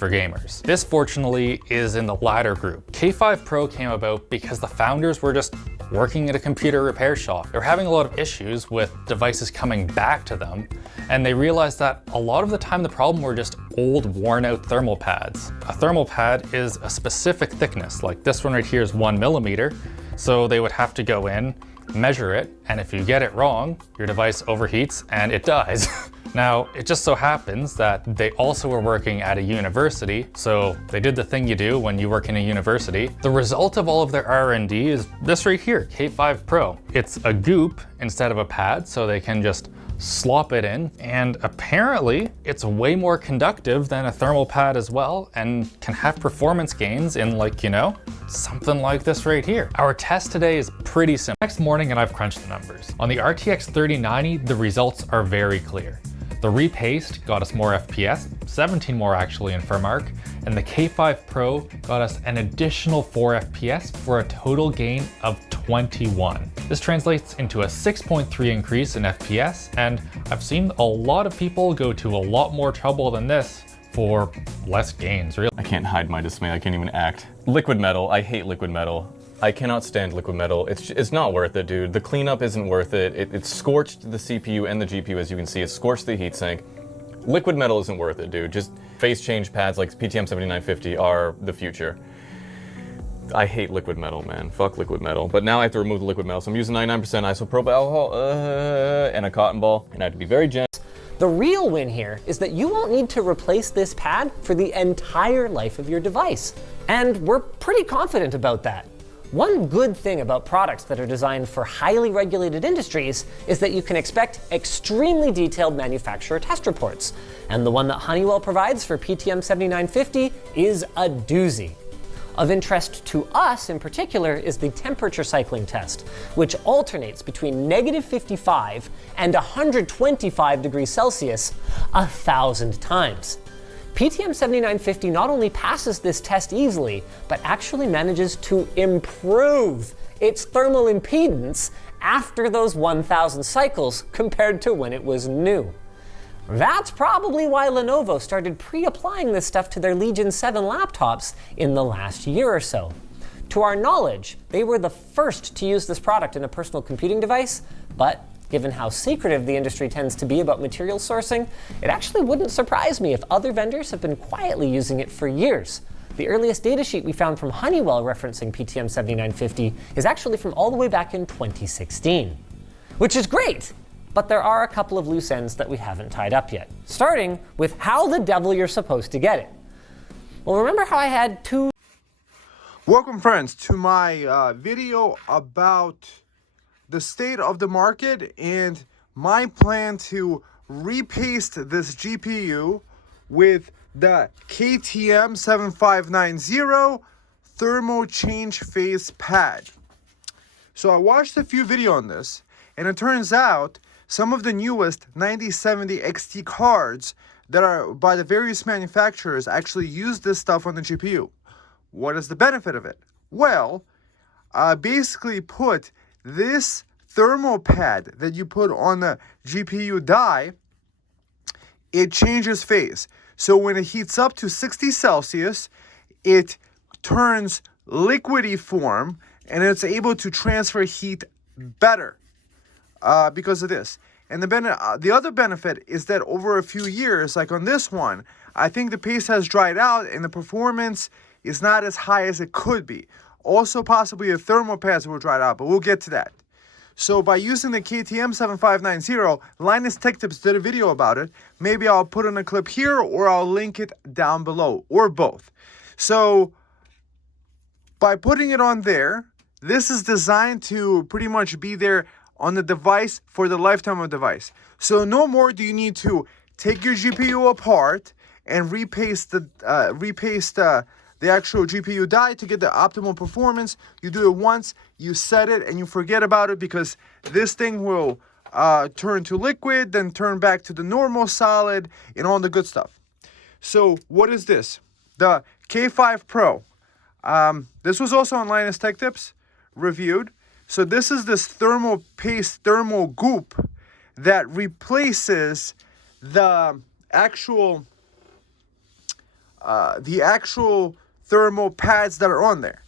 for gamers. This fortunately is in the latter group. K5 Pro came about because the founders were just working at a computer repair shop. They were having a lot of issues with devices coming back to them, and they realized that a lot of the time the problem were just old worn out thermal pads. A thermal pad is a specific thickness, like this one right here is 1 millimeter, so they would have to go in, measure it, and if you get it wrong, your device overheats and it dies. Now, it just so happens that they also were working at a university, so they did the thing you do when you work in a university. The result of all of their R&D is this right here, K5 Pro. It's a goop instead of a pad, so they can just slop it in, and apparently it's way more conductive than a thermal pad as well, and can have performance gains in, like, you know, something like this right here. Our test today is pretty simple. Next morning, and I've crunched the numbers. On the RTX 3090, the results are very clear. The repaste got us more FPS, 17 more actually in furmark, and the K5 Pro got us an additional 4 FPS for a total gain of 21. This translates into a 6.3 increase in FPS, and I've seen a lot of people go to a lot more trouble than this for less gains, really. I can't hide my dismay, I can't even act. Liquid metal, I hate liquid metal. I cannot stand liquid metal. It's not worth it, dude. The cleanup isn't worth it. It scorched the CPU and the GPU, as you can see. It scorched the heatsink. Liquid metal isn't worth it, dude. Just phase change pads like PTM7950 are the future. I hate liquid metal, man. Fuck liquid metal. But now I have to remove the liquid metal, so I'm using 99% isopropyl alcohol and a cotton ball, and I have to be very gentle. The real win here is that you won't need to replace this pad for the entire life of your device. And we're pretty confident about that. One good thing about products that are designed for highly regulated industries is that you can expect extremely detailed manufacturer test reports. And the one that Honeywell provides for PTM7950 is a doozy. Of interest to us in particular is the temperature cycling test, which alternates between -55 and 125 degrees Celsius 1,000 times. PTM7950 not only passes this test easily, but actually manages to improve its thermal impedance after those 1,000 cycles compared to when it was new. That's probably why Lenovo started pre-applying this stuff to their Legion 7 laptops in the last year or so. To our knowledge, they were the first to use this product in a personal computing device, but given how secretive the industry tends to be about material sourcing, it actually wouldn't surprise me if other vendors have been quietly using it for years. The earliest datasheet we found from Honeywell referencing PTM7950 is actually from all the way back in 2016. Which is great, but there are a couple of loose ends that we haven't tied up yet. Starting with how the devil you're supposed to get it. Well, remember how I had two... Welcome friends to my video about the state of the market and my plan to repaste this GPU with the KTM7590 thermo change phase pad. So I watched a few videos on this, and it turns out some of the newest 9070 XT cards that are by the various manufacturers actually use this stuff on the GPU. What is the benefit of it? Well, basically put this thermal pad that you put on the GPU die, it changes phase. So when it heats up to 60 Celsius, it turns liquidy form and it's able to transfer heat better because of this. And the other benefit is that over a few years, like on this one, I think the paste has dried out and the performance is not as high as it could be. Also, possibly the thermal pads will dry out, but we'll get to that. So by using the KTM7590, Linus Tech Tips did a video about it. Maybe I'll put in a clip here or I'll link it down below, or both. So by putting it on there, this is designed to pretty much be there on the device for the lifetime of the device. So no more do you need to take your GPU apart and repaste the actual GPU die to get the optimal performance. You do it once, you set it, and you forget about it because this thing will turn to liquid, then turn back to the normal solid, and all the good stuff. So what is this? The K5 Pro. This was also on Linus Tech Tips, reviewed. So this is this thermal paste, thermal goop that replaces the actual the actual thermal pads that are on there.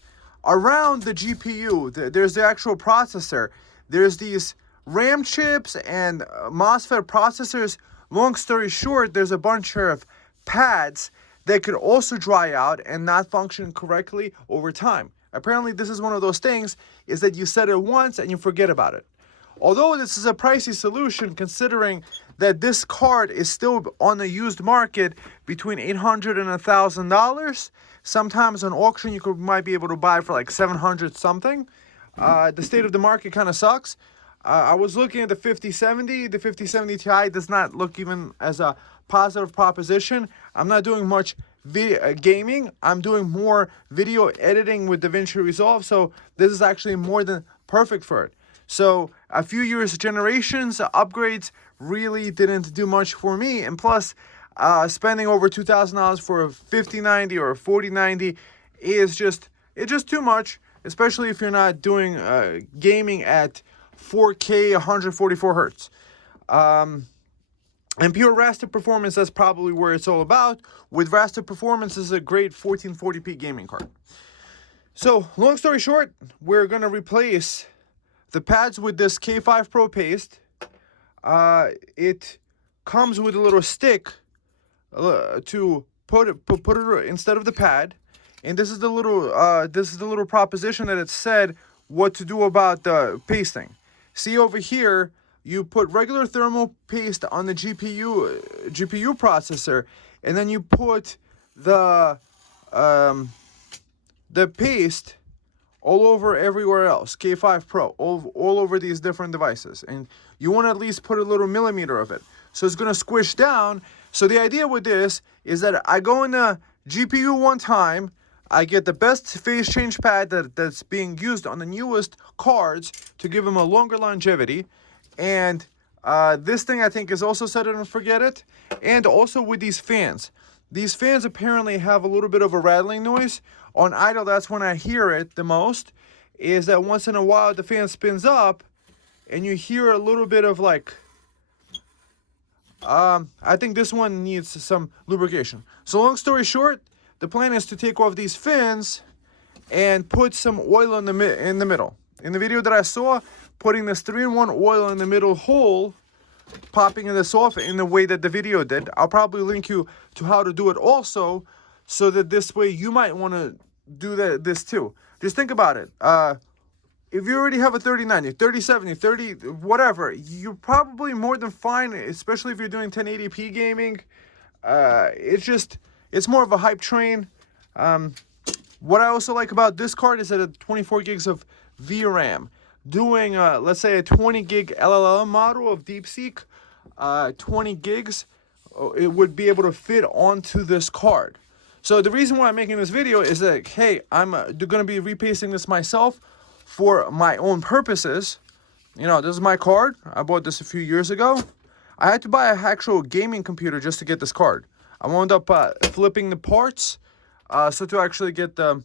Around the GPU, there's the actual processor. There's these RAM chips and MOSFET processors. Long story short, there's a bunch of pads that could also dry out and not function correctly over time. Apparently, this is one of those things, is that you set it once and you forget about it. Although this is a pricey solution, considering that this card is still on the used market between $800 and $1,000. Sometimes on auction you might be able to buy for like 700 something. The state of the market kind of sucks. I was looking at the 5070. The 5070 Ti does not look even as a positive proposition. I'm not doing much video gaming. I'm doing more video editing with DaVinci Resolve, so this is actually more than perfect for it. So a few years, generations, upgrades really didn't do much for me. And plus, spending over $2,000 for a 5090 or a 4090 is just too much, especially if you're not doing gaming at 4K 144 hertz. And pure raster performance, that's probably where it's all about. With raster performance, this is a great 1440p gaming card. So long story short, we're gonna replace the pads with this K5 Pro paste. It comes with a little stick to put it instead of the pad, and this is the little proposition that it said what to do about the pasting. See over here, you put regular thermal paste on the GPU processor, and then you put the paste all over everywhere else, K5 Pro, all over these different devices. And you want to at least put a little millimeter of it. So it's going to squish down. So the idea with this is that I go in the GPU one time, I get the best phase change pad that's being used on the newest cards to give them a longer longevity. And this thing I think is also set it and forget it. And also with these fans. These fans apparently have a little bit of a rattling noise. On idle, that's when I hear it the most, is that once in a while the fan spins up and you hear a little bit of like, I think this one needs some lubrication. So long story short, the plan is to take off these fins and put some oil in the middle. In the video that I saw, putting this 3-in-1 oil in the middle hole, popping this off in the way that the video did. I'll probably link you to how to do it also, so that this way you might want to do this too. Just think about it. If you already have a 3090, 3070, 30 whatever, you're probably more than fine, especially if you're doing 1080p gaming. It's more of a hype train. What I also like about this card is that it's 24 gigs of VRAM. Doing, let's say, a 20 gig LLM model of DeepSeek, 20 gigs, it would be able to fit onto this card. So the reason why I'm making this video is that, hey, I'm going to be repasting this myself for my own purposes. You know, this is my card. I bought this a few years ago. I had to buy an actual gaming computer just to get this card. I wound up flipping the parts, so to actually get the...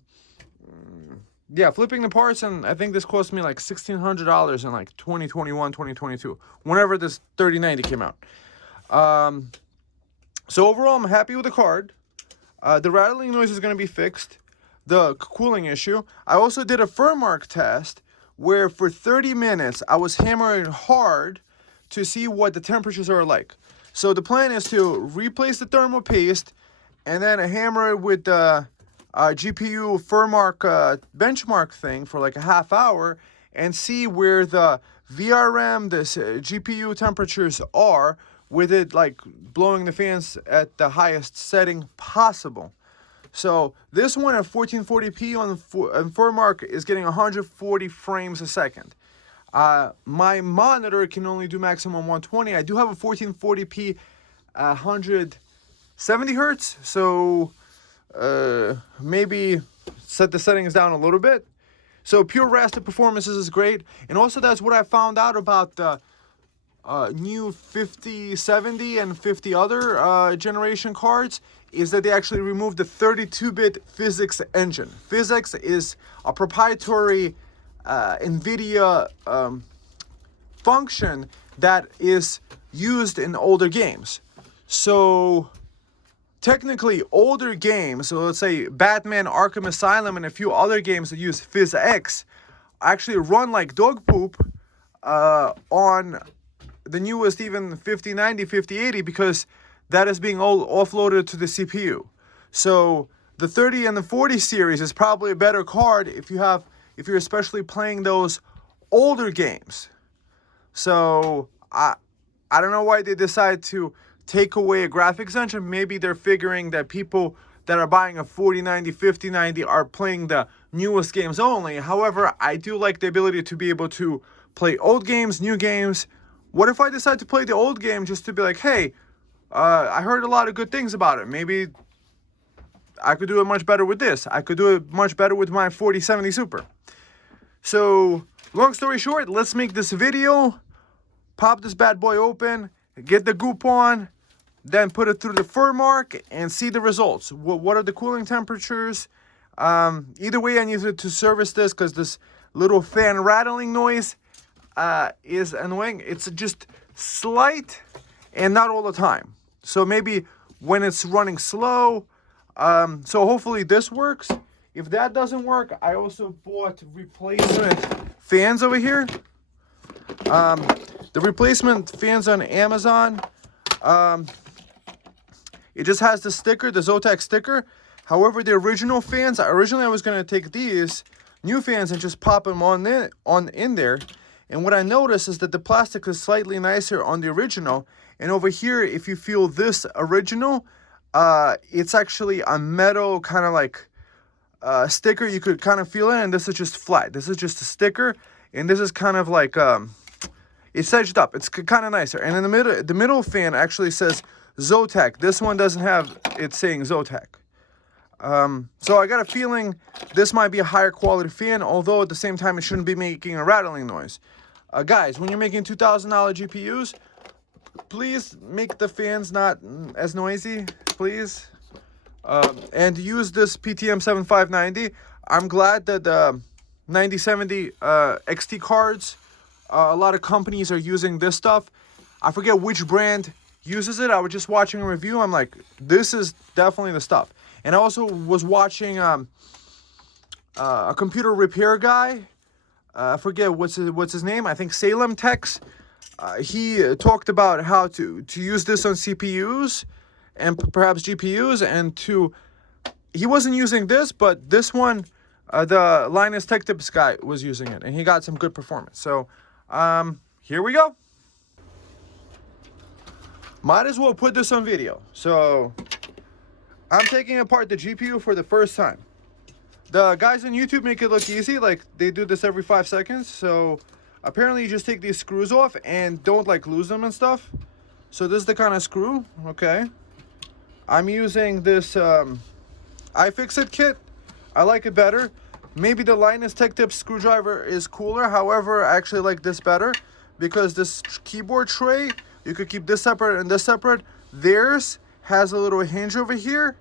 flipping the parts, and I think this cost me like $1,600 in like 2021, 2022, whenever this 3090 came out. So overall, I'm happy with the card. The rattling noise is going to be fixed. The cooling issue. I also did a furmark test where for 30 minutes I was hammering hard to see what the temperatures are like. So the plan is to replace the thermal paste and then hammer it with the GPU furmark benchmark thing for like a half hour and see where the VRM, the GPU temperatures are, with it like blowing the fans at the highest setting possible. So this one at 1440p on furmark is getting 140 frames a second. My monitor can only do maximum 120. I do have a 1440p 170 hertz, so maybe set the settings down a little bit. So pure raster performances is great. And also that's what I found out about the new 5070 and 50 other generation cards, is that they actually removed the 32-bit physics engine. Physics is a proprietary NVIDIA function that is used in older games. So technically older games, so let's say Batman Arkham Asylum and a few other games that use PhysX, actually run like dog poop on the newest even 5090, 5080, because that is being all offloaded to the CPU. So the 30 and the 40 series is probably a better card if you're especially playing those older games. So I don't know why they decided to take away a graphics engine. Maybe they're figuring that people that are buying a 4090, 5090 are playing the newest games only. However, I do like the ability to be able to play old games, new games. What if I decide to play the old game just to be like, hey, I heard a lot of good things about it. Maybe I could do it much better with this. I could do it much better with my 4070 Super. So, long story short, let's make this video. Pop this bad boy open, get the goop on, then put it through the furmark and see the results. What are the cooling temperatures? Either way, I need to service this because this little fan rattling noise is annoying. It's just slight and not all the time. So maybe when it's running slow. So hopefully this works. If that doesn't work, I also bought replacement fans over here. The replacement fans on Amazon, it just has the sticker, the Zotac sticker. However, the original fans, originally I was going to take these new fans and just pop them on in there. And what I noticed is that the plastic is slightly nicer on the original. And over here, if you feel this original, it's actually a metal kind of like sticker. You could kind of feel it, and this is just flat. This is just a sticker, and this is kind of like it's edged up. It's kind of nicer. And in the middle fan actually says Zotac. This one doesn't have it saying Zotac. So I got a feeling this might be a higher quality fan, although at the same time it shouldn't be making a rattling noise. Guys, when you're making $2,000 GPUs, please make the fans not as noisy, please. And use this PTM7950. I'm glad that the 9070 XT cards, a lot of companies are using this stuff. I forget which brand uses it. I was just watching a review. I'm like, this is definitely the stuff. And I also was watching a computer repair guy. I forget what's his name. I think Salem Techs. He talked about how to use this on CPUs and perhaps GPUs, and he wasn't using this, but this one, the Linus Tech Tips guy was using it, and he got some good performance. So here we go. Might as well put this on video. So I'm taking apart the GPU for the first time. The guys on YouTube make it look easy, like they do this every 5 seconds. So apparently you just take these screws off and don't like lose them and stuff. So this is the kind of screw. Okay, I'm using this iFixit kit. I like it better. Maybe the Linus Tech Tips screwdriver is cooler. However, I actually like this better because this keyboard tray, you could keep this separate and this separate. Theirs has a little hinge over here.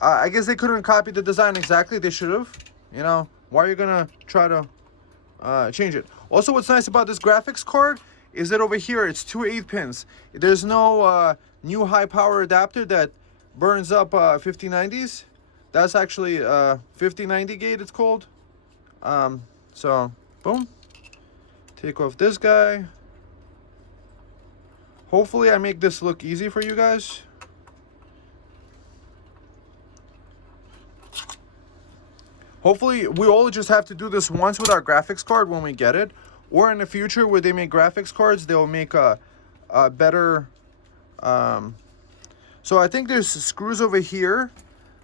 I guess they couldn't copy the design exactly. They should have. You know, why are you gonna try to change it? Also, what's nice about this graphics card is that over here it's 2 8-pins. There's no new high power adapter that burns up 5090s. That's actually 5090 gate, it's called. So boom, take off this guy. Hopefully I make this look easy for you guys. Hopefully we all just have to do this once with our graphics card when we get it, or in the future where they make graphics cards, they'll make a better. So I think there's screws over here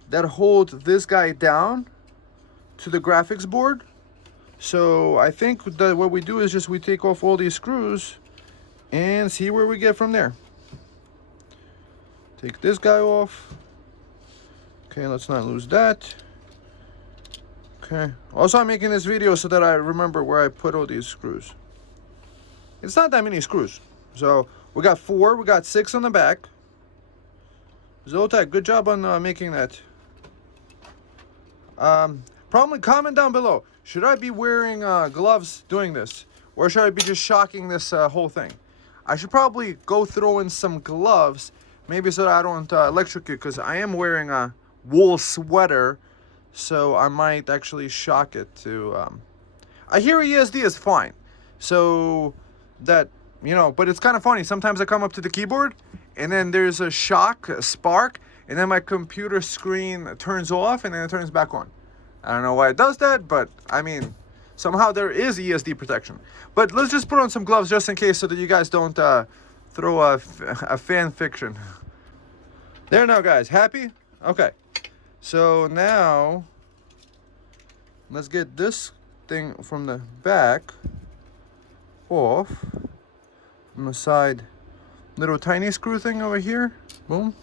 that hold this guy down to the graphics board. So I think that what we do is just we take off all these screws and see where we get from there. Take this guy off. Okay, let's not lose that. Okay. Also, I'm making this video so that I remember where I put all these screws. It's not that many screws. So we got 4, we got 6 on the back. Zotac, good job on making that. Probably comment down below. Should I be wearing gloves doing this? Or should I be just shocking this whole thing? I should probably go throw in some gloves. Maybe so that I don't electrocute, because I am wearing a wool sweater, so I might actually shock it to... I hear ESD is fine, so that, you know, but it's kind of funny. Sometimes I come up to the keyboard, and then there's a shock, a spark, and then my computer screen turns off, and then it turns back on. I don't know why it does that, but, I mean, somehow there is ESD protection. But let's just put on some gloves just in case, so that you guys don't throw a fan fiction. There now, guys. Happy? Okay. So now, let's get this thing from the back off. From the side, little tiny screw thing over here. Boom.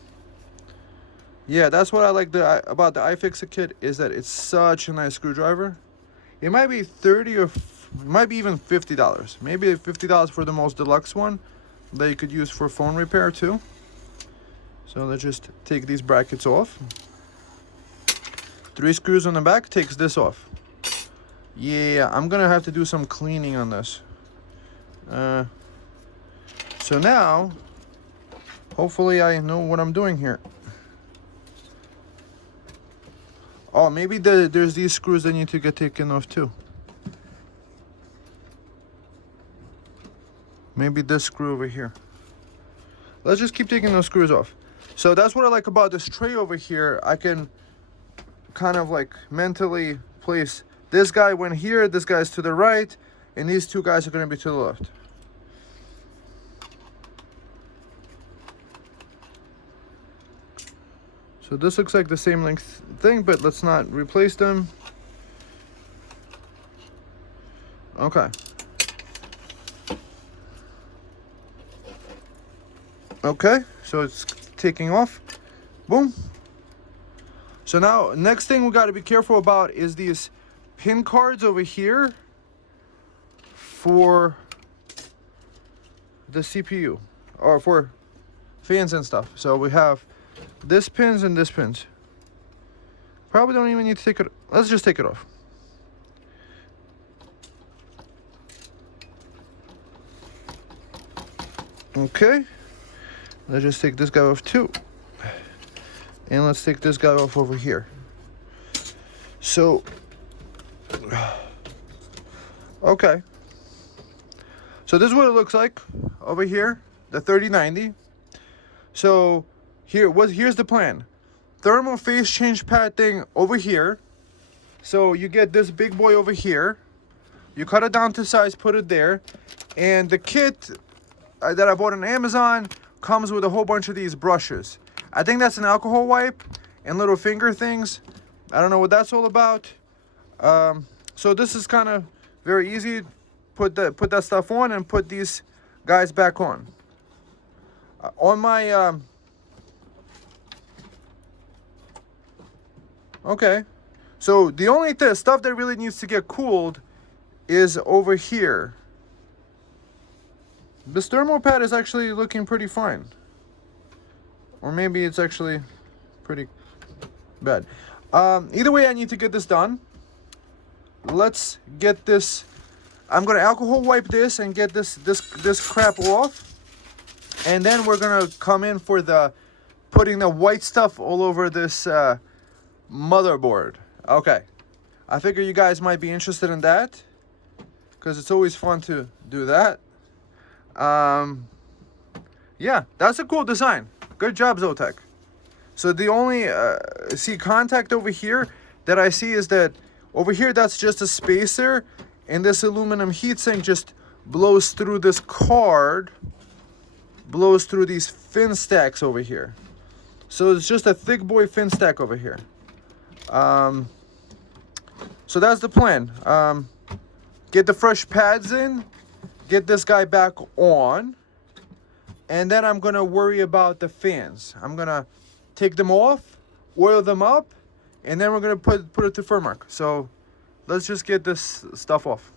Yeah, that's what I like about the iFixit kit, is that it's such a nice screwdriver. It might be 30 or it might be even $50. Maybe $50 for the most deluxe one that you could use for phone repair too. So let's just take these brackets off. 3 screws on the back takes this off. Yeah, I'm gonna have to do some cleaning on this. So now, hopefully I know what I'm doing here. Oh, maybe there's these screws that need to get taken off too. Maybe this screw over here. Let's just keep taking those screws off. So that's what I like about this tray over here. I can kind of like mentally place this guy went here, this guy's to the right, and these 2 guys are going to be to the left. So this looks like the same length thing, but let's not replace them. Okay. Okay, so it's taking off. Boom. So now, next thing we got to be careful about is these pin cards over here for the CPU, or for fans and stuff. So we have this pins and this pins. Probably don't even need to take it. Let's just take it off. Okay. Let's just take this guy off too. And let's take this guy off over here. So, okay. So this is what it looks like over here, the 3090. So here's the plan. Thermal phase change pad thing over here. So you get this big boy over here. You cut it down to size, put it there. And the kit that I bought on Amazon comes with a whole bunch of these brushes. I think that's an alcohol wipe and little finger things. I don't know what that's all about. So this is kind of very easy. Put that stuff on and put these guys back on. On my okay, so the only stuff that really needs to get cooled is over here. This thermal pad is actually looking pretty fine. Or maybe it's actually pretty bad. Either way, I need to get this done. Let's get this. I'm gonna alcohol wipe this and get this crap off. And then we're gonna come in for putting the white stuff all over this motherboard. Okay. I figure you guys might be interested in that, because it's always fun to do that. Yeah, that's a cool design. Good job, Zotac. So the only contact over here that I see is that over here that's just a spacer, and this aluminum heatsink just blows through this card, blows through these fin stacks over here. So it's just a thick boy fin stack over here. So that's the plan. Get the fresh pads in, get this guy back on, and then I'm gonna worry about the fans. I'm gonna take them off, oil them up, and then we're gonna put it to furmark. So let's just get this stuff off.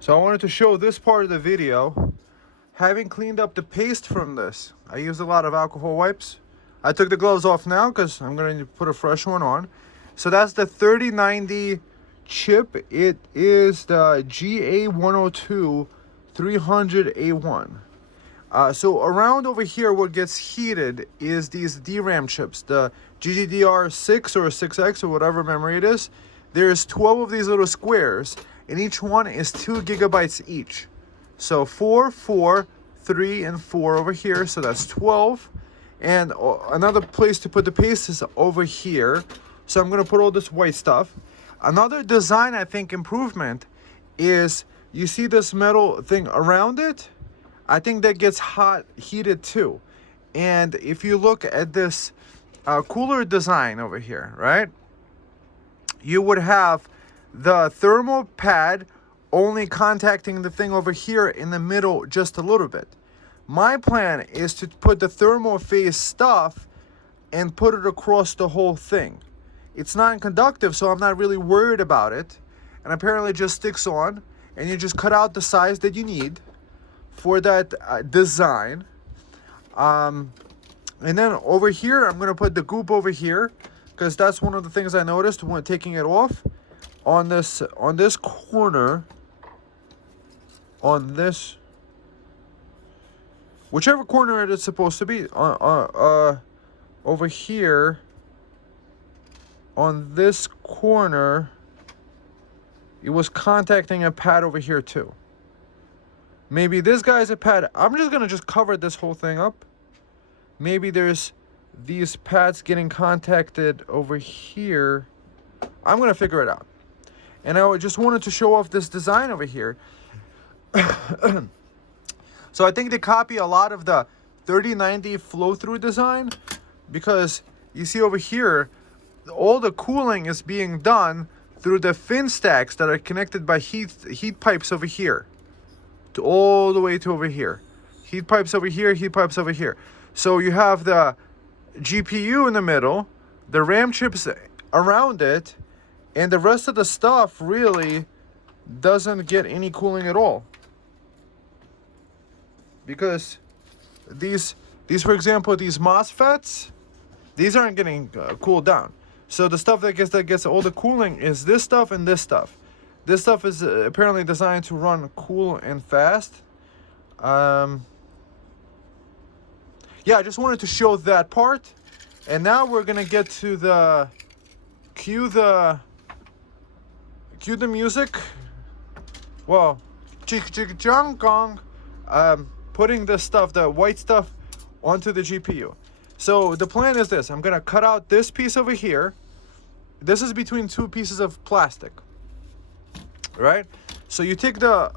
So I wanted to show this part of the video. Having cleaned up the paste from this, I used a lot of alcohol wipes. I took the gloves off now because I'm going to put a fresh one on. So that's the 3090 chip. It is the GA102 300A1. So around over here, what gets heated is these DRAM chips, the GDDR6 or 6X or whatever memory it is. There's 12 of these little squares, and each one is 2 gigabytes each. So 4, 4, 3, and 4 over here, so that's 12. And another place to put the paste is over here. So I'm going to put all this white stuff. Another design, I think, improvement is, you see this metal thing around it? I think that gets heated too. And if you look at this cooler design over here, right? You would have the thermal pad only contacting the thing over here in the middle just a little bit. My plan is to put the thermal phase stuff and put it across the whole thing. It's non-conductive, so I'm not really worried about it. And apparently it just sticks on, and you just cut out the size that you need for that design. And then over here, I'm going to put the goop over here, because that's one of the things I noticed when taking it off. On this corner, on this, whichever corner it is supposed to be, over here, on this corner, it was contacting a pad over here too. Maybe this guy's a pad. I'm just gonna cover this whole thing up. Maybe there's these pads getting contacted over here. I'm gonna figure it out. And I just wanted to show off this design over here. So I think they copy a lot of the 3090 flow-through design, because you see over here, all the cooling is being done through the fin stacks that are connected by heat pipes over here, to all the way to over here. Heat pipes over here, heat pipes over here. So you have the GPU in the middle, the RAM chips around it, and the rest of the stuff really doesn't get any cooling at all. Because these for example, these MOSFETs, these aren't getting cooled down. So the stuff that gets all the cooling is this stuff and this stuff. This stuff is apparently designed to run cool and fast. Yeah, I just wanted to show that part. And now we're gonna get to the cue the music. Well, ching gong. Putting this stuff, the white stuff, onto the GPU. So the plan is this. I'm gonna cut out this piece over here. This is between two pieces of plastic, right? So you take the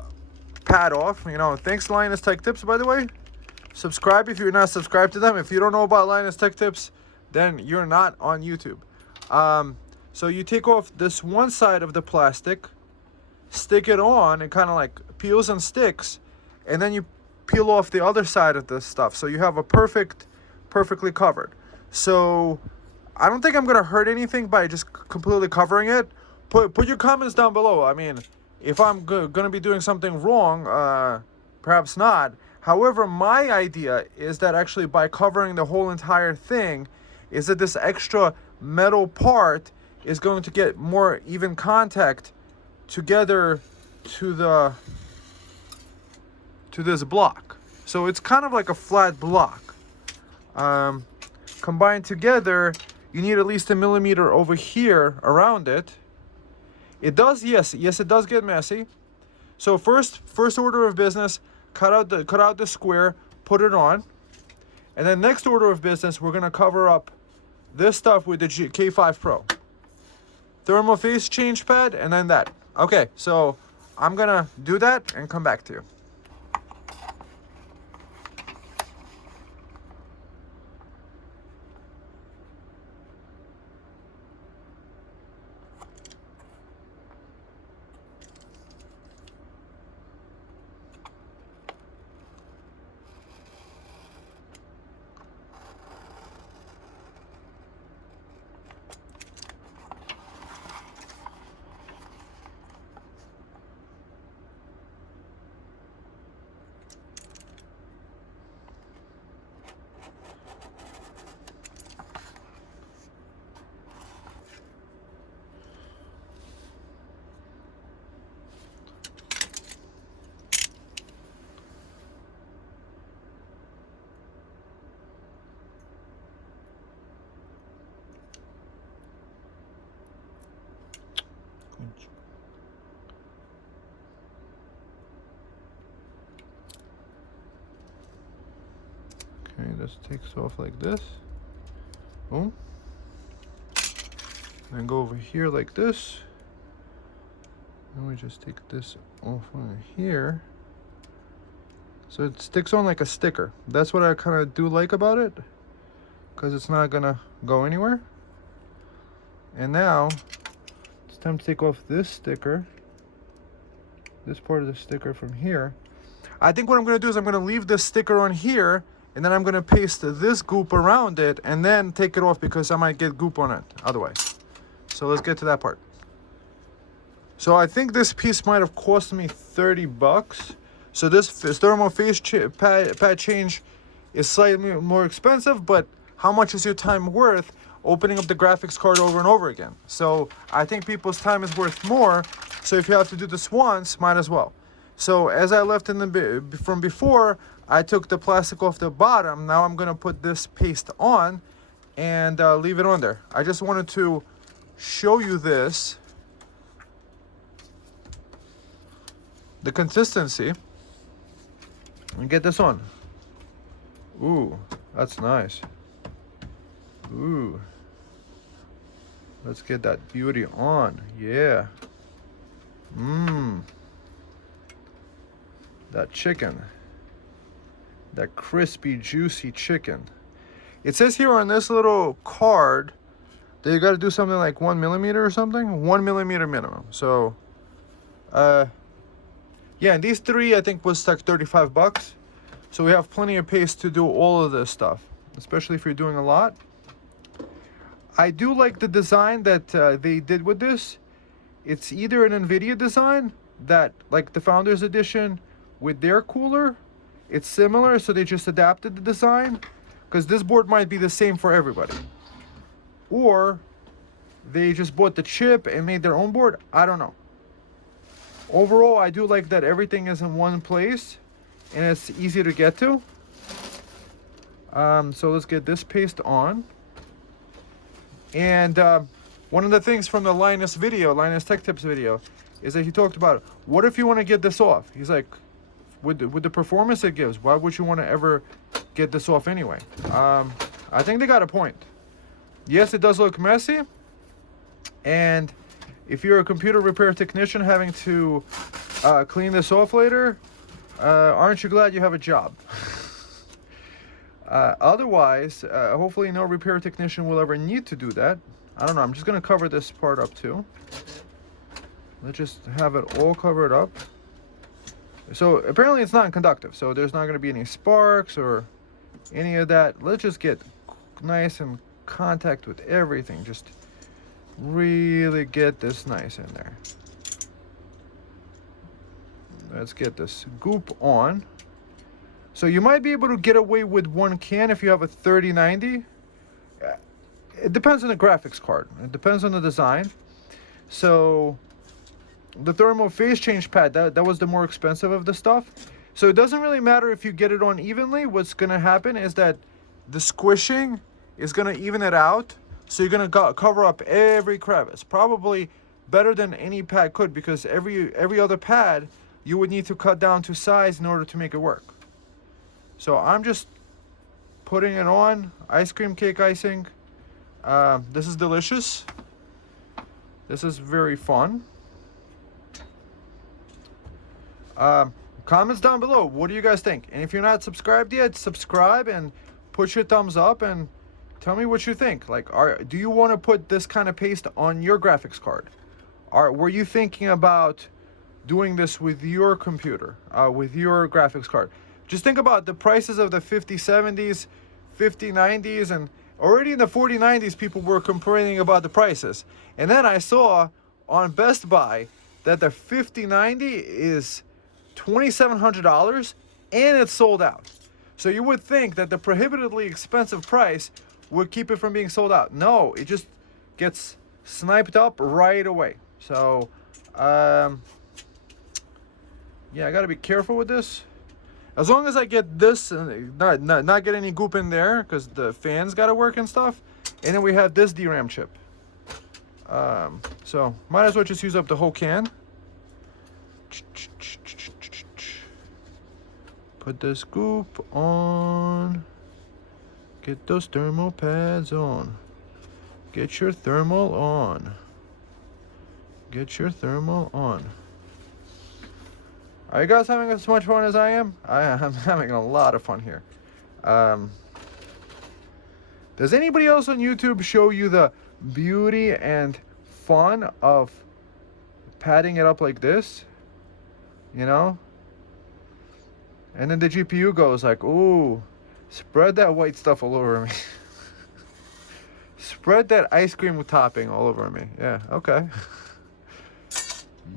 pad off. You know, thanks Linus Tech Tips, by the way. Subscribe if you're not subscribed to them. If you don't know about Linus Tech Tips, then you're not on YouTube. So you take off this one side of the plastic, stick it on, it kind of like peels and sticks, and then you peel off the other side of this stuff, so you have a perfectly covered. So I don't think I'm gonna hurt anything by just completely covering it. Put your comments down below. I mean, if I'm gonna be doing something wrong, perhaps not. However, my idea is that actually by covering the whole entire thing, is that this extra metal part is going to get more even contact together to this block. So it's kind of like a flat block. Combined together, you need at least 1 millimeter over here around it. It does, yes, it does get messy. So first order of business, cut out the square, put it on, and then next order of business, we're gonna cover up this stuff with the K5 Pro. Thermal phase change pad, and then that. Okay, so I'm gonna do that and come back to you. just takes off like this. Boom. Then go over here like this. And we just take this off on here. So it sticks on like a sticker. That's what I kind of do like about it, because it's not gonna go anywhere. And now it's time to take off this sticker, this part of the sticker from here. I think what I'm gonna do is I'm gonna leave this sticker on here, and then I'm gonna paste this goop around it and then take it off, because I might get goop on it otherwise. So let's get to that part. So I think this piece might have cost me 30 bucks. So this thermal face pad change is slightly more expensive, but how much is your time worth opening up the graphics card over and over again? So I think people's time is worth more. So if you have to do this once, might as well. So as I left in the from before, I took the plastic off the bottom. Now I'm gonna put this paste on and leave it on there. I just wanted to show you this, the consistency, and get this on. Ooh, that's nice. Ooh, let's get that beauty on. Yeah. That chicken, that crispy juicy chicken. It says here on this little card that you got to do something like 1 millimeter or something. 1 millimeter minimum. So yeah, and these three I think was like 35 bucks. So we have plenty of paste to do all of this stuff, especially if you're doing a lot. I do like the design that they did with this. It's either an NVIDIA design, that like the Founders Edition with their cooler, it's similar, so they just adapted the design, because this board might be the same for everybody. Or they just bought the chip and made their own board. I don't know. Overall, I do like that everything is in one place and it's easy to get to. So let's get this paste on. And one of the things from the Linus Tech Tips video, is that he talked about, what if you want to get this off? He's like, with the performance it gives, why would you want to ever get this off anyway? I think they got a point. Yes, it does look messy, and if you're a computer repair technician having to clean this off later, aren't you glad you have a job? Otherwise, hopefully no repair technician will ever need to do that. I don't know, I'm just going to cover this part up too. Let's just have it all covered up. So apparently it's non-conductive, so there's not going to be any sparks or any of that. Let's just get nice in contact with everything. Just really get this nice in there. Let's get this goop on. So you might be able to get away with one can if you have a 3090. It depends on the graphics card. It depends on the design. So the thermal phase change pad, that was the more expensive of the stuff. So it doesn't really matter if you get it on evenly. What's going to happen is that the squishing is going to even it out. So you're going to cover up every crevice. Probably better than any pad could, because every other pad you would need to cut down to size in order to make it work. So I'm just putting it on. Ice cream cake icing. This is delicious. This is very fun. Comments down below. What do you guys think? And if you're not subscribed yet, subscribe and put your thumbs up and tell me what you think. Like, do you want to put this kind of paste on your graphics card? Were you thinking about doing this with your computer, with your graphics card? Just think about the prices of the 5070s, 5090s, and already in the 4090s, people were complaining about the prices. And then I saw on Best Buy that the 5090 is $2,700 and it's sold out. So you would think that the prohibitively expensive price would keep it from being sold out. No, it just gets sniped up right away. So, yeah, I gotta be careful with this. As long as I get this, not get any goop in there, because the fans gotta work and stuff. And then we have this DRAM chip. So might as well just use up the whole can. Put this goop on. Get those thermal pads on. Get your thermal on. Get your thermal on. Are you guys having as much fun as I am? I'm having a lot of fun here. Does anybody else on YouTube show you the beauty and fun of padding it up like this? You know? And then the GPU goes like, ooh, spread that white stuff all over me. Spread that ice cream topping all over me. Yeah, okay.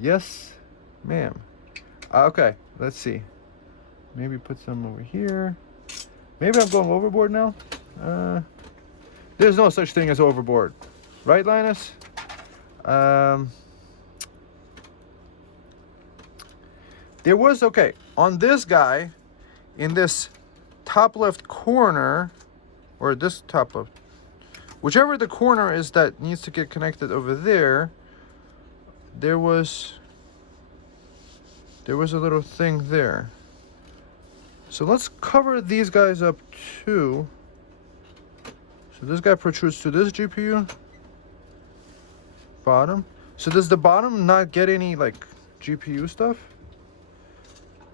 Yes, ma'am. Okay, let's see. Maybe put some over here. Maybe I'm going overboard now. There's no such thing as overboard. Right, Linus? There was, okay, on this guy, in this top left corner, or this top left, whichever the corner is that needs to get connected over there, there was a little thing there. So let's cover these guys up too. So this guy protrudes to this GPU bottom. So does the bottom not get any like GPU stuff?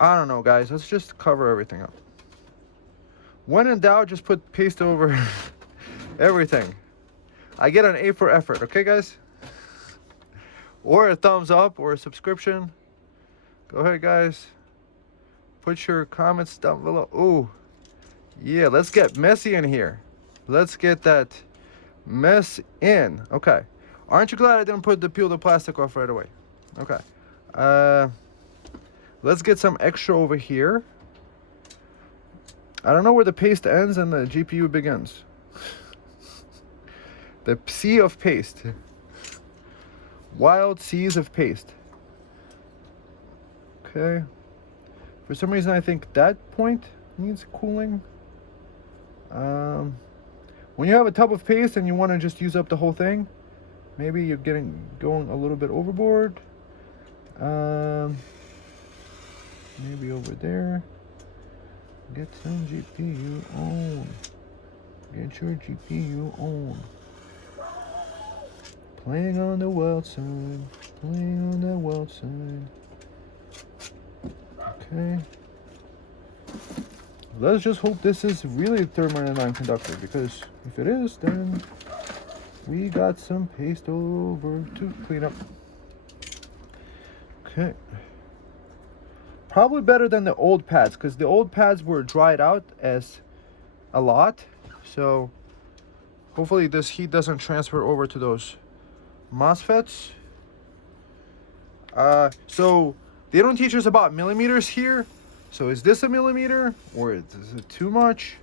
I don't know, guys. Let's just cover everything up. When in doubt, just put paste over everything. I get an A for effort, okay, guys? Or a thumbs up or a subscription. Go ahead, guys. Put your comments down below. Ooh, yeah, let's get messy in here. Let's get that mess in. Okay. Aren't you glad I didn't peel the plastic off right away? Okay. Let's get some extra over here. I don't know where the paste ends and the GPU begins. The sea of paste. Wild seas of paste. Okay. For some reason, I think that point needs cooling. When you have a tub of paste and you want to just use up the whole thing, maybe you're going a little bit overboard. Maybe over there. Get some GPU on. Get your GPU on. Playing on the wild side. Playing on the wild side. Okay. Let's just hope this is really thermal non-conductor, because if it is, then we got some paste over to clean up. Okay. Probably better than the old pads, because the old pads were dried out as a lot. So hopefully this heat doesn't transfer over to those MOSFETs. So they don't teach us about millimeters here. So is this a millimeter or is it too much?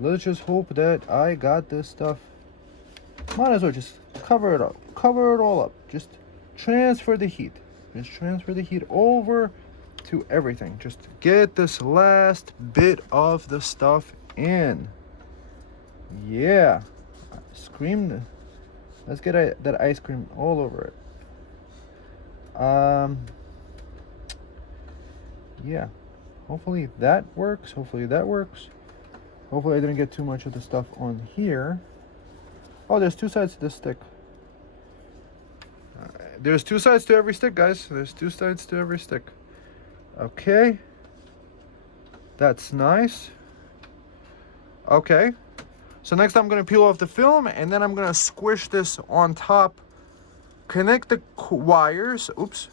Let's just hope that I got this stuff. Might as well just cover it up. Cover it all up. Just transfer the heat. Just transfer the heat over to everything. Just get this last bit of the stuff in. Yeah. Scream. Let's get that ice cream all over it. Yeah. Hopefully that works. Hopefully that works. Hopefully I didn't get too much of the stuff on here. Oh, there's two sides to this stick. There's two sides to every stick, guys. There's two sides to every stick. Okay. That's nice. Okay. So next I'm going to peel off the film, and then I'm going to squish this on top. Connect the wires. Oops.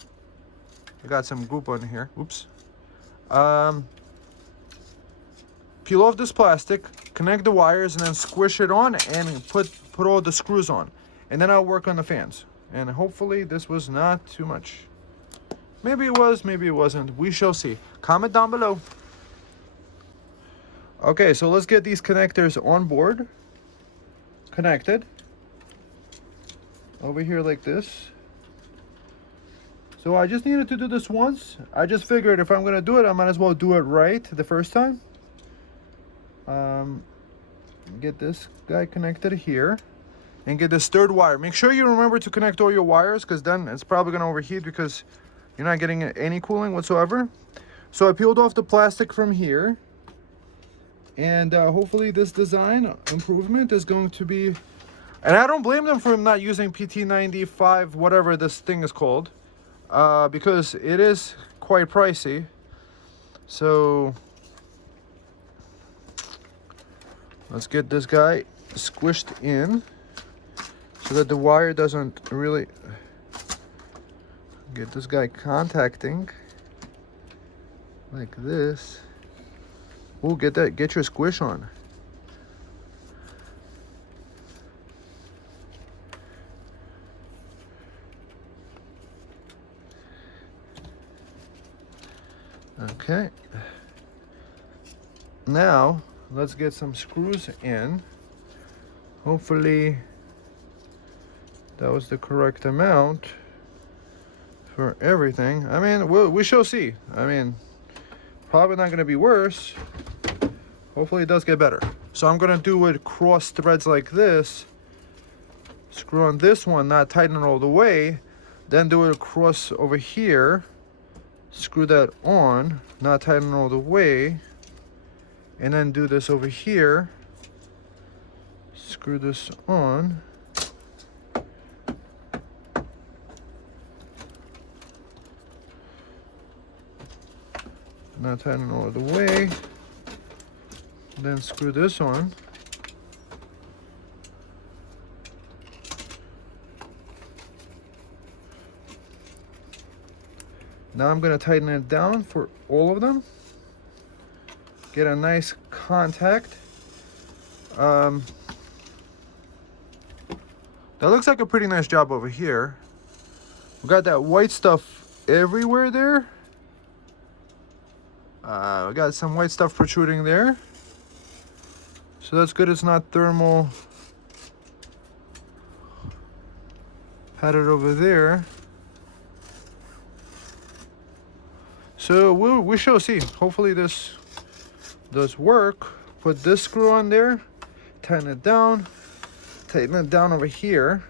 I got some goop on here. Oops. Peel off this plastic, connect the wires, and then squish it on and put all the screws on. And then I'll work on the fans. And hopefully this was not too much. Maybe it was, maybe it wasn't. We shall see. Comment down below. Okay, so let's get these connectors on board. Connected. Over here like this. So I just needed to do this once. I just figured if I'm going to do it, I might as well do it right the first time. Get this guy connected here. And get this third wire. Make sure you remember to connect all your wires, because then it's probably going to overheat because you're not getting any cooling whatsoever. So I peeled off the plastic from here. And hopefully this design improvement is going to be, and I don't blame them for not using PT95, whatever this thing is called, because it is quite pricey. So let's get this guy squished in so that the wire doesn't really get this guy contacting like this. Ooh, get your squish on. Okay. Now, let's get some screws in. Hopefully, that was the correct amount for everything. I mean, we shall see. I mean, probably not going to be worse. Hopefully it does get better. So I'm going to do it cross threads like this. Screw on this one, not tighten it all the way. Then do it across over here. Screw that on, not tighten all the way. And then do this over here. Screw this on. Not tighten all the way. Then screw this on. Now I'm going to tighten it down for all of them. Get a nice contact. That looks like a pretty nice job over here. We got that white stuff everywhere there. We got some white stuff protruding there. So that's good, it's not thermal padded over there. So we shall see. Hopefully this does work. Put this screw on there, tighten it down over here.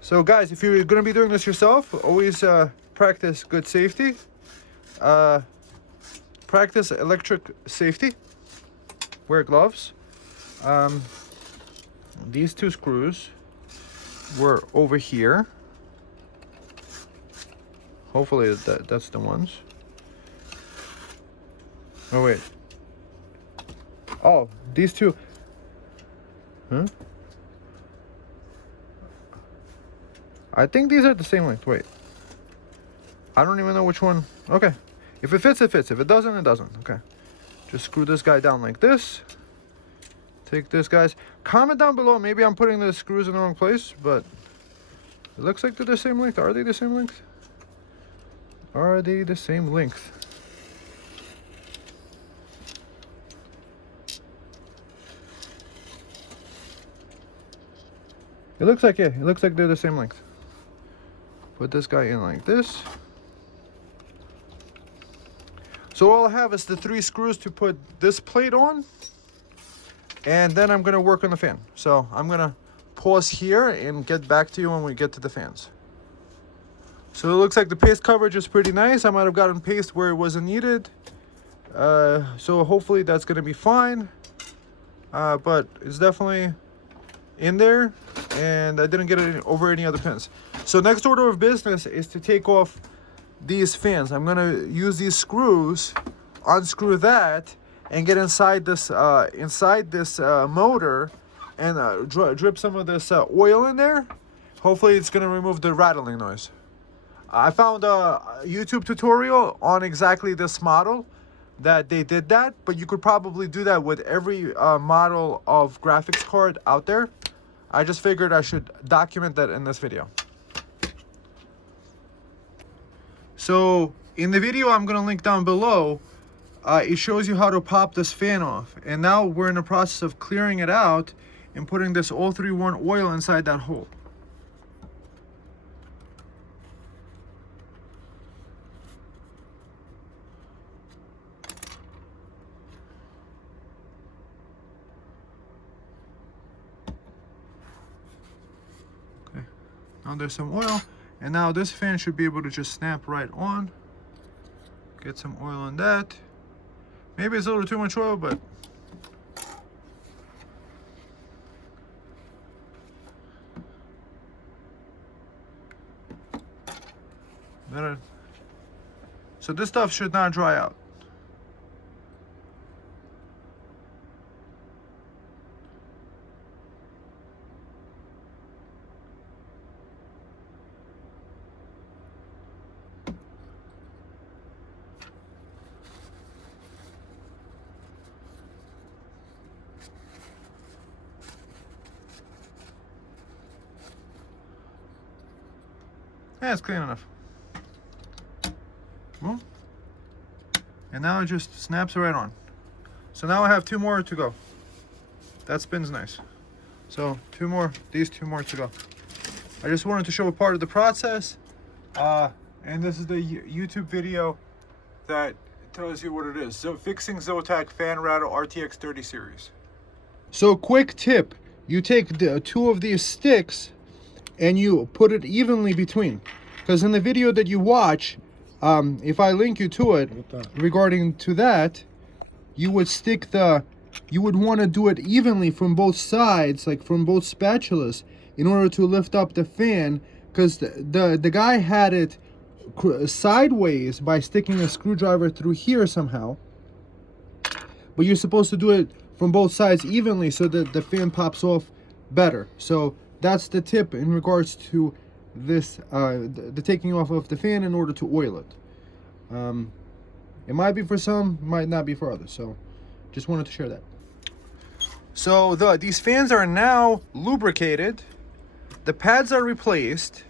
So guys, if you're gonna be doing this yourself, always practice good safety. Practice electric safety. Wear gloves. These two screws were over here. Hopefully that's the ones. Oh wait. Oh, these two. Huh? I think these are the same length. Wait. I don't even know which one. Okay. If it fits, it fits. If it doesn't, it doesn't. Okay. Just screw this guy down like this. Take this, guys. Comment down below. Maybe I'm putting the screws in the wrong place, but it looks like they're the same length. Are they the same length? Are they the same length? It looks like, yeah, it looks like they're the same length. Put this guy in like this. So all I have is the 3 screws to put this plate on. And then I'm going to work on the fan. So I'm going to pause here and get back to you when we get to the fans. So it looks like the paste coverage is pretty nice. I might have gotten paste where it wasn't needed. So hopefully that's going to be fine. But it's definitely in there. And I didn't get it over any other pins. So next order of business is to take off these fans. I'm going to use these screws, unscrew that, and get inside this motor and drip some of this oil in there. Hopefully it's going to remove the rattling noise. I found a YouTube tutorial on exactly this model that they did that, but you could probably do that with every model of graphics card out there. I just figured I should document that in this video. So in the video I'm going to link down below, it shows you how to pop this fan off. And now we're in the process of clearing it out and putting this all-3-1 oil inside that hole. Okay, now there's some oil. And now this fan should be able to just snap right on. Get some oil on that. Maybe it's a little too much oil, but So this stuff should not dry out. Yeah, it's clean enough. Boom. And now it just snaps right on. So now I have 2 more to go. That spins nice. So 2 more, these 2 more to go. I just wanted to show a part of the process. And this is the YouTube video that tells you what it is. So fixing Zotac fan rattle RTX 30 series. So quick tip, you take the 2 of these sticks and you put it evenly between. Because in the video that you watch, if I link you to it regarding to that, you would want to do it evenly from both sides, like from both spatulas, in order to lift up the fan. Because the guy had it sideways by sticking a screwdriver through here somehow. But you're supposed to do it from both sides evenly so that the fan pops off better. So that's the tip in regards to this, the taking off of the fan in order to oil it. It might be for some, might not be for others. So just wanted to share that. So these fans are now lubricated. The pads are replaced.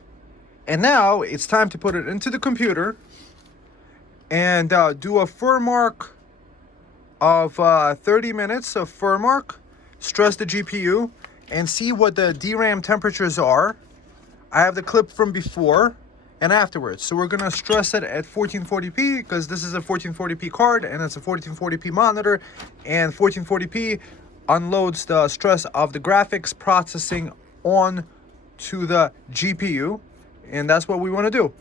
And now it's time to put it into the computer and do a furmark of 30 minutes of furmark, stress the GPU, and see what the DRAM temperatures are. I have the clip from before and afterwards. So we're gonna stress it at 1440p because this is a 1440p card and it's a 1440p monitor, and 1440p unloads the stress of the graphics processing on to the GPU. And that's what we want to do.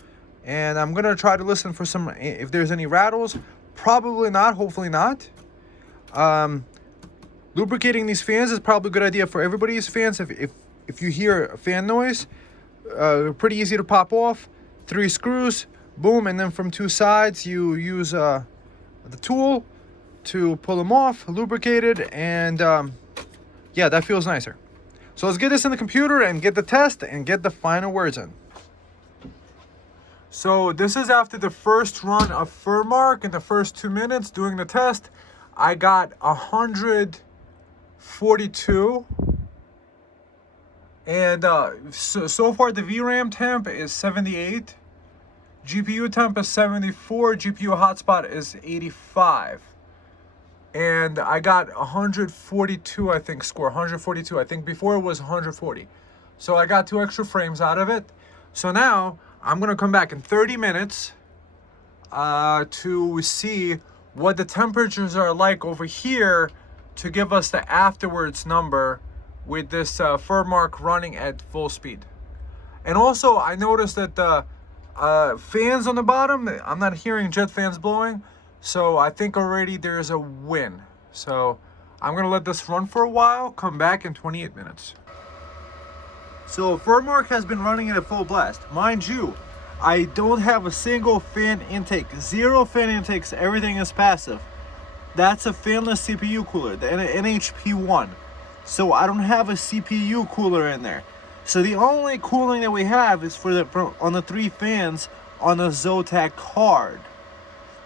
And I'm going to try to listen for some, if there's any rattles. Probably not, hopefully not. Lubricating these fans is probably a good idea for everybody's fans. If you hear a fan noise, pretty easy to pop off. 3 screws, boom, and then from 2 sides you use the tool to pull them off, lubricated, and yeah, that feels nicer. So let's get this in the computer and get the test and get the final words in. So this is after the first run of furmark in the first 2 minutes doing the test. I got 142. And so far the VRAM temp is 78. GPU temp is 74. GPU hotspot is 85. And I got 142, I think, score. 142. I think before it was 140. So I got 2 extra frames out of it. So now I'm going to come back in 30 minutes to see what the temperatures are like over here to give us the afterwards number with this furmark running at full speed. And also, I noticed that the fans on the bottom, I'm not hearing jet fans blowing, so I think already there's a win. So I'm going to let this run for a while, come back in 28 minutes. So furmark has been running at a full blast. Mind you, I don't have a single fan intake. 0 fan intakes, everything is passive. That's a fanless CPU cooler, the NHP1. So I don't have a CPU cooler in there. So the only cooling that we have is on the 3 fans on the Zotac card.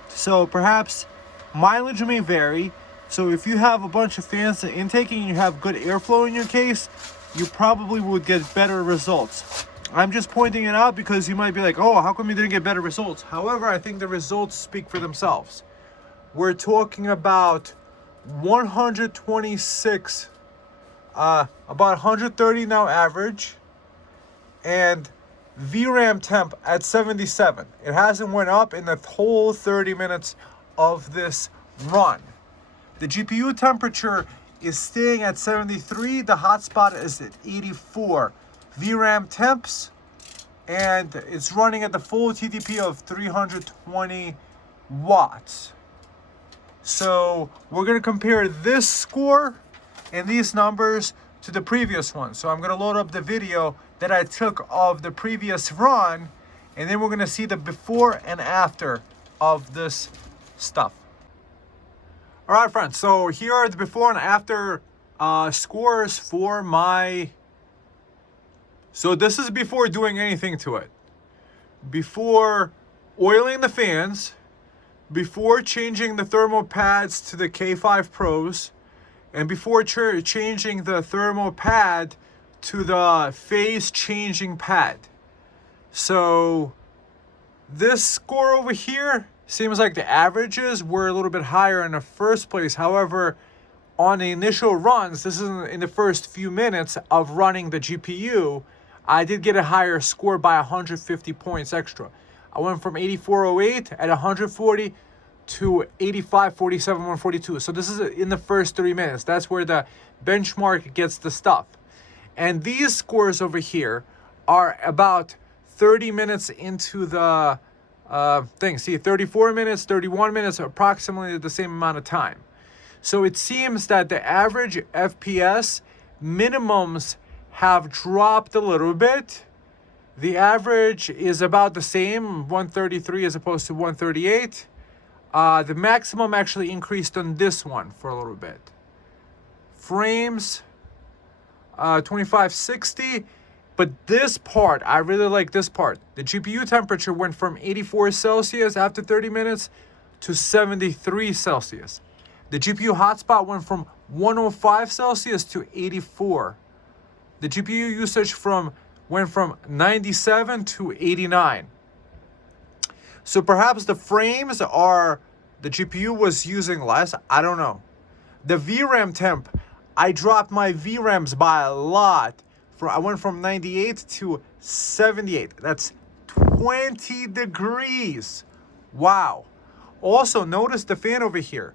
So perhaps mileage may vary. So if you have a bunch of fans intaking and you have good airflow in your case, you probably would get better results. I'm just pointing it out because you might be like, oh, how come you didn't get better results? However, I think the results speak for themselves. We're talking about 126, about 130 now average, and VRAM temp at 77. It hasn't went up in the whole 30 minutes of this run. The GPU temperature is staying at 73. The hotspot is at 84. VRAM temps, and it's running at the full TDP of 320 watts. So we're going to compare this score and these numbers to the previous one. So I'm going to load up the video that I took of the previous run, and then we're gonna see the before and after of this stuff. All right, friends, so here are the before and after scores for my... So this is before doing anything to it. Before oiling the fans, before changing the thermal pads to the K5 Pros, and before changing the thermal pad to the phase changing pad. So this score over here seems like the averages were a little bit higher in the first place. However, on the initial runs, this is in the first few minutes of running the GPU, I did get a higher score by 150 points extra. I went from 8408 at 140 to 8547 142. So this is in the first 3 minutes. That's where the benchmark gets the stuff. And these scores over here are about 30 minutes into the thing. See, 34 minutes, 31 minutes, approximately the same amount of time. So it seems that the average FPS minimums have dropped a little bit. The average is about the same, 133 as opposed to 138. The maximum actually increased on this one for a little bit. Frames, 2560. But this part, I really like this part. The GPU temperature went from 84 Celsius after 30 minutes to 73 Celsius. The GPU hotspot went from 105 Celsius to 84. The GPU usage went from 97 to 89. So perhaps the frames are, the GPU was using less, I don't know. The VRAM temp, I dropped my VRAMs by a lot. I went from 98 to 78. That's 20 degrees. Wow. Also, notice the fan over here.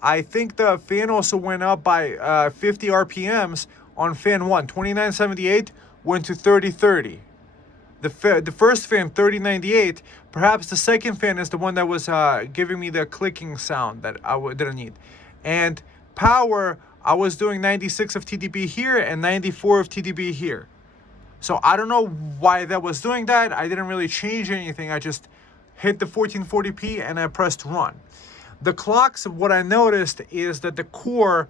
I think the fan also went up by 50 RPMs on fan 1. 2978 went to 3030. The first fan, 3098. Perhaps the second fan is the one that was giving me the clicking sound that I didn't need. And power, I was doing 96 of TDP here and 94 of TDP here. So I don't know why that was doing that. I didn't really change anything. I just hit the 1440p and I pressed run. The clocks, what I noticed is that the core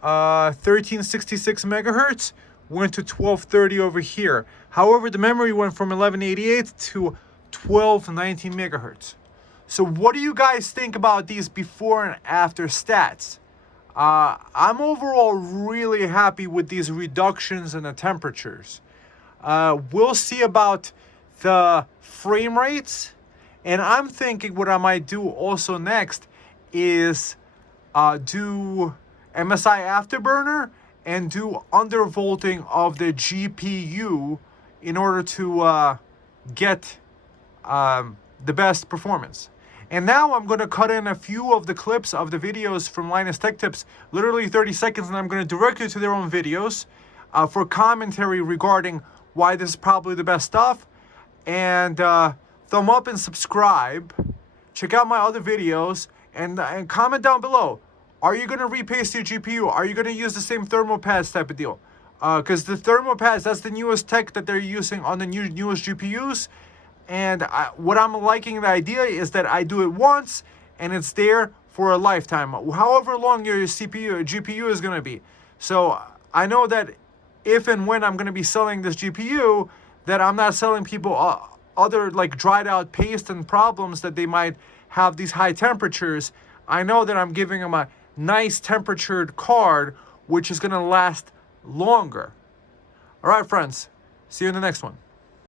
1366 megahertz went to 1230 over here. However, the memory went from 1188 to 1219 megahertz. So what do you guys think about these before and after stats? I'm overall really happy with these reductions in the temperatures. We'll see about the frame rates. And I'm thinking what I might do also next is do MSI Afterburner and do undervolting of the GPU in order to get the best performance. And now I'm going to cut in a few of the clips of the videos from Linus Tech Tips, literally 30 seconds, and I'm going to direct you to their own videos for commentary regarding why this is probably the best stuff. And thumb up and subscribe. Check out my other videos and comment down below. Are you going to repaste your GPU? Are you going to use the same thermal pads type of deal? Because the thermal pads, that's the newest tech that they're using on the newest GPUs. And what I'm liking the idea is that I do it once and it's there for a lifetime, however long your CPU or GPU is going to be. So I know that if and when I'm going to be selling this GPU, that I'm not selling people other like dried out paste and problems that they might have these high temperatures. I know that I'm giving them a nice temperatured card, which is going to last longer. All right, friends. See you in the next one.